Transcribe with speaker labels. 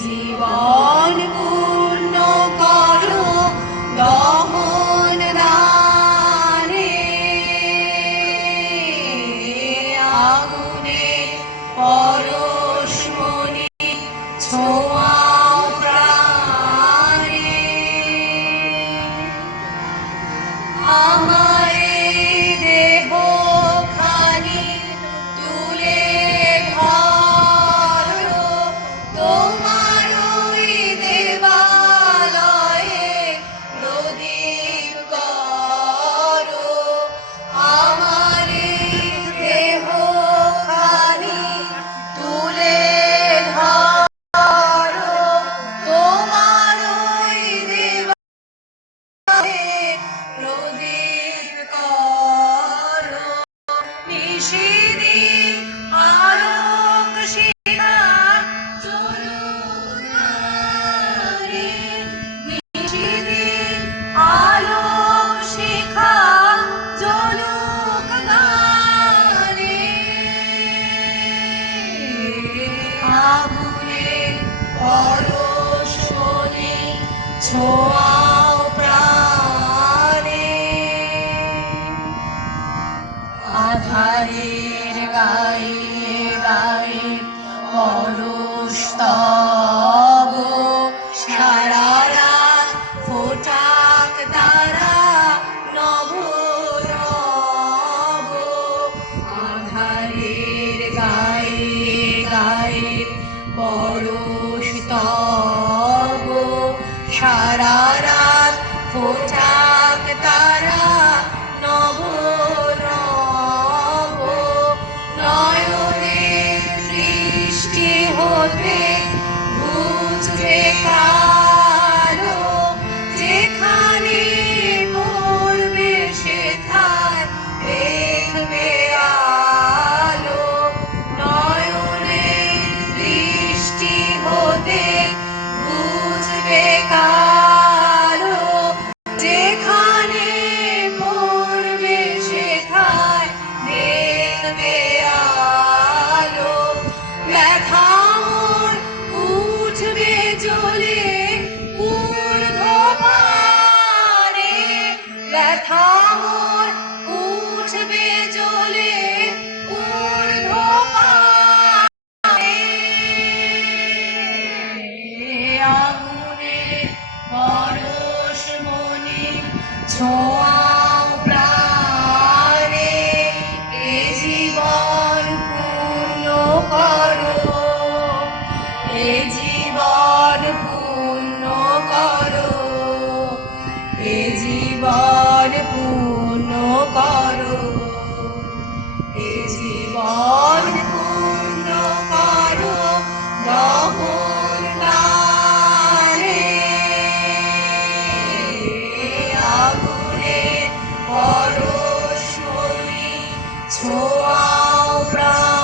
Speaker 1: জীবন পূর্ণ করো দহন দানে আগুনে পরশমণি ছো ছোঁয়াও প্রাণে আধারের গায়ে ব্যথা মোর উঠবে চলে আগুনে পরশ মনি ছোঁয়া জীবন পূর্ণ করো দহন তারে ছোয়াও প্রাণ।